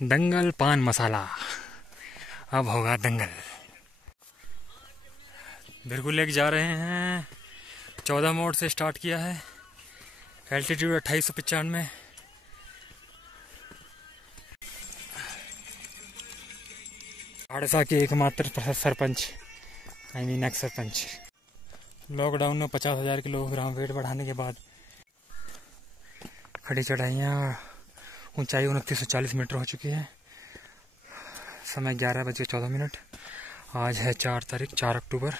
दंगल पान मसाला, अब होगा दंगल। बिरगू लेक जा रहे हैं। 14 मोड़ से स्टार्ट किया है। एल्टीट्यूड 2895। हाड़सा के एकमात्र सरपंच एक्स सरपंच। लॉकडाउन में 50,000 किलोग्राम वेट बढ़ाने के बाद खड़ी चढ़ाइयाँ, ऊंचाई 2940 मीटर हो चुकी है। समय 11:14। आज है 4 अक्टूबर।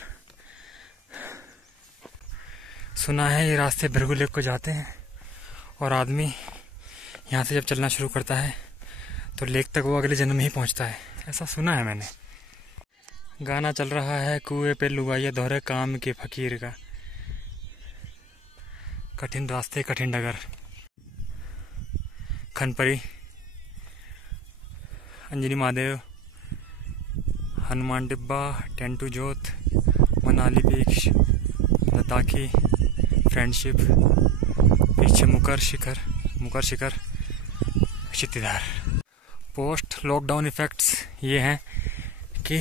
सुना है ये रास्ते बिरगू लेक को जाते हैं और आदमी यहाँ से जब चलना शुरू करता है तो लेक तक वो अगले जन्म में ही पहुँचता है, ऐसा सुना है मैंने। गाना चल रहा है कुएं पे लुगाइया दोहरे काम के फकीर का। कठिन रास्ते कठिन डगर। खनपरी, अंजनी महादेव, हनुमान डिब्बा, टेंटू जोत, मनाली बीच, लद्दाखी, फ्रेंडशिप, पीछे मुकर शिखर, क्षितिधार। पोस्ट लॉकडाउन इफेक्ट्स ये हैं कि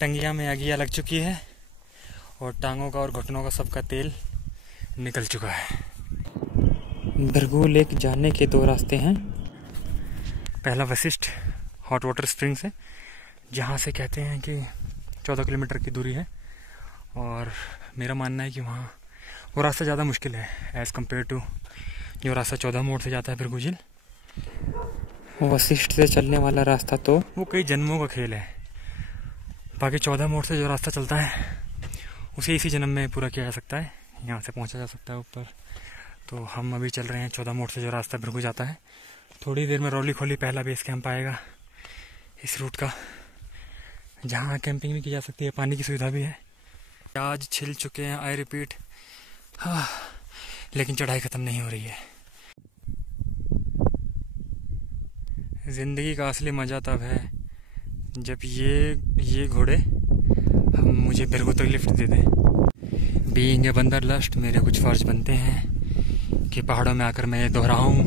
टंगिया में आगिया लग चुकी है और टांगों का और घुटनों का सबका तेल निकल चुका है। बिरगू लेक जाने के 2 रास्ते हैं। पहला वशिष्ठ हॉट वाटर स्प्रिंग से, जहाँ से कहते हैं कि 14 किलोमीटर की दूरी है, और मेरा मानना है कि वहाँ वो रास्ता ज़्यादा मुश्किल है एज़ कम्पेयर टू जो रास्ता 14 मोड़ से जाता है बिरगू झील। वशिष्ठ से चलने वाला रास्ता तो वो कई जन्मों का खेल है। बाकी 14 मोड़ से जो रास्ता चलता है उसे इसी जन्म में पूरा किया जा सकता है, यहाँ से पहुँचा जा सकता है ऊपर। तो हम अभी चल रहे हैं 14 मोड़ से जो रास्ता बिरगू जाता है। थोड़ी देर में रौली खोली पहला बेस कैंप आएगा इस रूट का, जहाँ कैंपिंग भी की जा सकती है, पानी की सुविधा भी है। आज छिल चुके हैं, आई रिपीट, हाँ, लेकिन चढ़ाई ख़त्म नहीं हो रही है। ज़िंदगी का असली मज़ा तब है जब ये घोड़े मुझे बिरगू तक लिफ्ट दे दें। बीइंग ए बंदरलस्ट मेरे कुछ फ़र्ज बनते हैं कि पहाड़ों में आकर मैं ये दोहराऊँ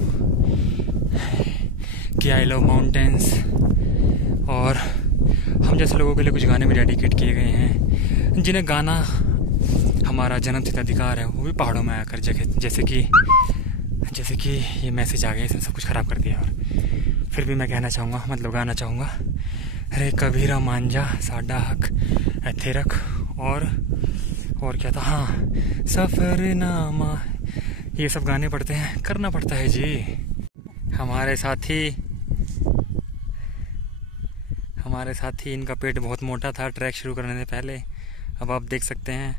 कि आई लव माउंटेन्स, और हम जैसे लोगों के लिए कुछ गाने भी डेडिकेट किए गए हैं जिन्हें गाना हमारा जन्मसिद्ध अधिकार है, वो भी पहाड़ों में आकर जैसे कि ये मैसेज आ गया, इसने सब कुछ ख़राब कर दिया। और फिर भी मैं कहना चाहूँगा, मतलब गाना चाहूँगा, अरे कबीरा मांझा साडा हक ऐथे रख, और क्या था, हाँ, सफ़रनामा, ये सब गाने पड़ते हैं, करना पड़ता है जी। हमारे साथी इनका पेट बहुत मोटा था ट्रैक शुरू करने से पहले। अब आप देख सकते हैं,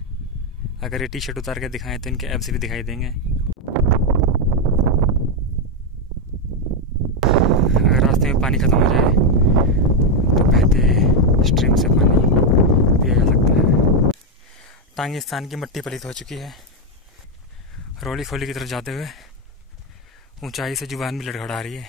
अगर ये टी शर्ट उतार के दिखाएं तो इनके एब्स भी दिखाई देंगे। अगर रास्ते में पानी ख़त्म हो जाए तो बहते स्ट्रीम से पानी पिया जा सकता है। टांगिस्तान की मिट्टी पलीत हो चुकी है। रौली खोली की तरफ जाते हुए ऊंचाई से जुबान भी लड़खड़ा रही है।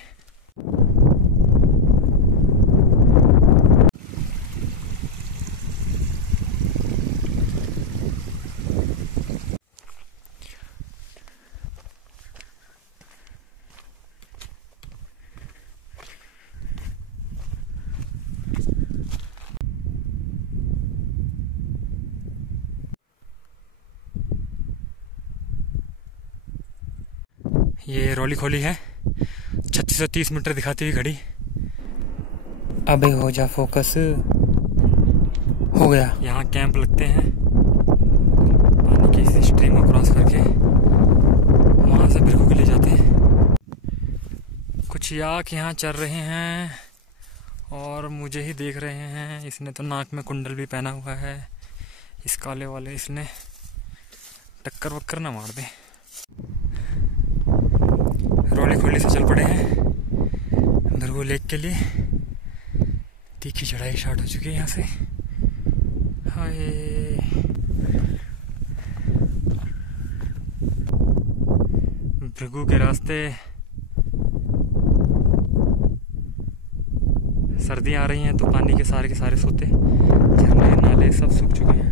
ये रौली खोली है, 3630 मीटर दिखाती हुई घड़ी। अबे हो जा फोकस, हो गया। यहाँ कैंप लगते हैं पानी की इस स्ट्रीम को क्रॉस करके, वहाँ से बिरगू के लिए जाते हैं। कुछ याक यहाँ चल रहे हैं और मुझे ही देख रहे हैं। इसने तो नाक में कुंडल भी पहना हुआ है, इस काले वाले, इसने टक्कर वक्कर ना मार दे। रौली खोली से चल पड़े हैं बिरगू लेक के लिए। तीखी चढ़ाई स्टार्ट हो चुकी है यहाँ से। हाय, बिरगू के रास्ते, सर्दियाँ आ रही हैं तो पानी के सारे सोते, झरने नाले सब सूख चुके हैं।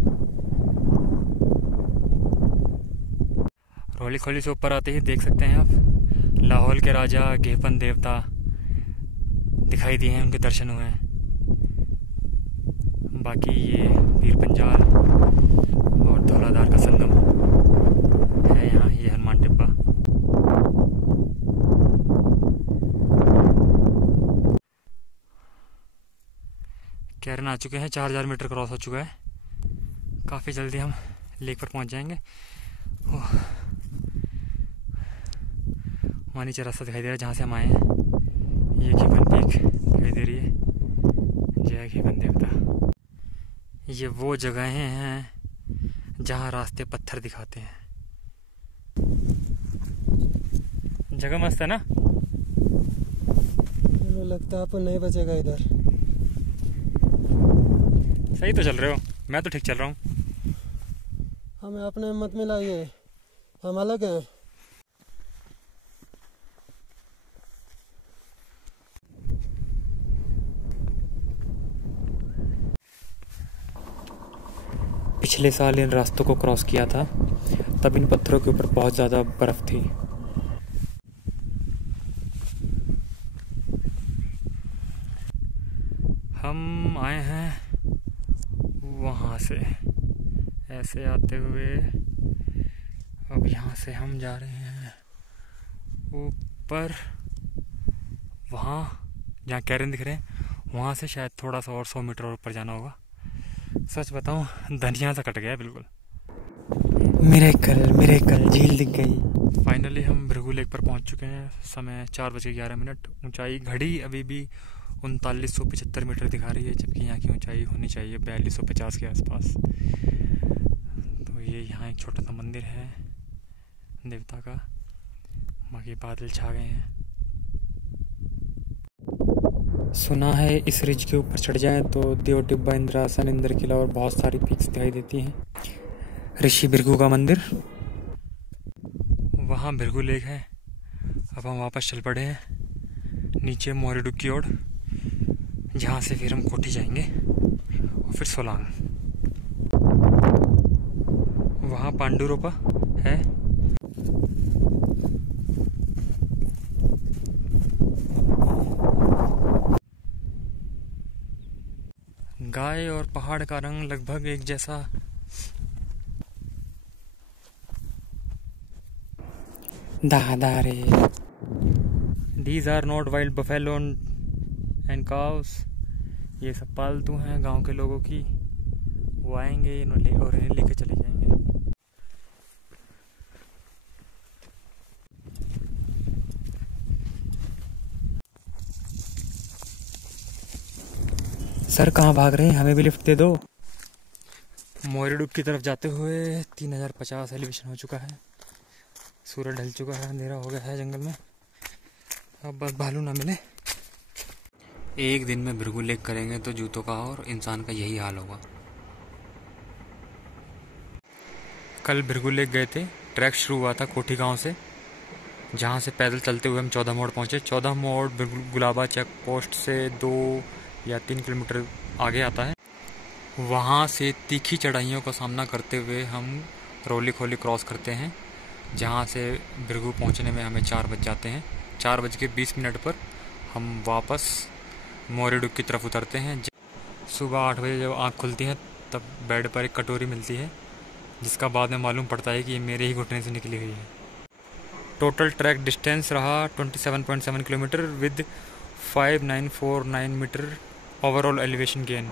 रौली खोली से ऊपर आते ही देख सकते हैं आप लाहौल के राजा घेपन देवता दिखाई दिए हैं, उनके दर्शन हुए हैं। बाकी ये पीर पंजाल और धौलाधार का संगम है यहाँ। ये हनुमान टिब्बा। कैरन आ चुके हैं, 4000 मीटर क्रॉस हो चुका है। काफ़ी जल्दी हम लेक पर पहुँच जाएंगे। वहाँ नीचे रास्ता दिखाई दे रहा है जहाँ से हम आए हैं। ये घीपन पीक दिखाई दे रही है। जय घीपन देवता। ये वो जगहें हैं जहाँ रास्ते पत्थर दिखाते हैं। जगह मस्त है ना? लगता है आपको नहीं बचेगा इधर। सही तो चल रहे हो, मैं तो ठीक चल रहा हूँ। हमें अपने मत मिलाइए, हम अलग हैं। पिछले साल इन रास्तों को क्रॉस किया था, तब इन पत्थरों के ऊपर बहुत ज़्यादा बर्फ़ थी। हम आए हैं वहाँ से ऐसे आते हुए। अब यहाँ से हम जा रहे हैं ऊपर, वहाँ जहाँ कैरन दिख रहे हैं वहाँ से शायद थोड़ा सा और 100 मीटर और ऊपर जाना होगा। सच बताऊँ, धनिया सा कट गया बिल्कुल। मेरे कल झील दिख गई। फाइनली हम भृगु लेक पर पहुँच चुके हैं। समय 4:11। ऊंचाई घड़ी अभी भी 3975 मीटर दिखा रही है, जबकि यहाँ की ऊंचाई होनी चाहिए 4250 के आसपास। तो ये यहाँ एक छोटा सा मंदिर है देवता का। बाकी बादल छा गए हैं। सुना है इस रिज के ऊपर चढ़ जाएं तो देव टिब्बा, इंद्रासन, इंद्र किला और बहुत सारी पीक्स दिखाई देती हैं। ऋषि भृगु का मंदिर, वहाँ भृगु लेक है। अब हम वापस चल पड़े हैं नीचे मोरेडुक की ओर, जहाँ से फिर हम कोठी जाएंगे और फिर सोलांग। वहाँ पांडुरोपा है। गाय और पहाड़ का रंग लगभग एक जैसा। दादारे, these are not wild buffalo and cows. ये सब पालतू हैं गांव के लोगों की। वो आएंगे और इन्हें लेकर चले जाएंगे। सर कहाँ भाग रहे हैं, हमें भी लिफ्ट दे दो। मोरेडुक की तरफ जाते हुए 3050 एलिवेशन हो चुका है। सूरज ढल चुका है, अंधेरा हो गया है जंगल में। अब बस भालू ना मिले। एक दिन में भृगु लेक करेंगे तो जूतों का और इंसान का यही हाल होगा। कल भृगु लेक गए थे। ट्रैक शुरू हुआ था कोठी गांव से, जहां से पैदल चलते हुए हम 14 मोड़ पहुंचे। 14 मोड़ गुलाबा चेक पोस्ट से 2 या 3 किलोमीटर आगे आता है। वहां से तीखी चढ़ाइयों का सामना करते हुए हम रोली खोली क्रॉस करते हैं, जहां से भृगु पहुंचने में हमें 4 बज जाते हैं। 4:20 पर हम वापस मोरेडुक की तरफ उतरते हैं। सुबह 8 बजे जब आँख खुलती है तब बेड पर एक कटोरी मिलती है, जिसका बाद में मालूम पड़ता है कि ये मेरे ही घुटने से निकली हुई है। टोटल ट्रैक डिस्टेंस रहा 27.7 kilometre with 5949 metre overall elevation gain.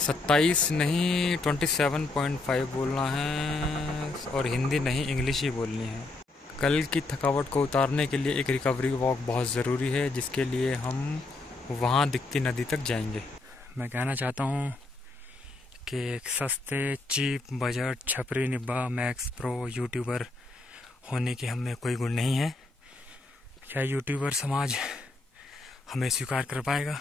27 नहीं 27.5 बोलना है, और हिंदी नहीं इंग्लिश ही बोलनी है। कल की थकावट को उतारने के लिए एक रिकवरी वॉक बहुत ज़रूरी है, जिसके लिए हम वहाँ दिखती नदी तक जाएंगे। मैं कहना चाहता हूँ कि एक सस्ते चीप बजट छपरी निब्बा मैक्स प्रो यूट्यूबर होने के हमें कोई गुण नहीं है। क्या यूट्यूबर समाज हमें स्वीकार कर पाएगा?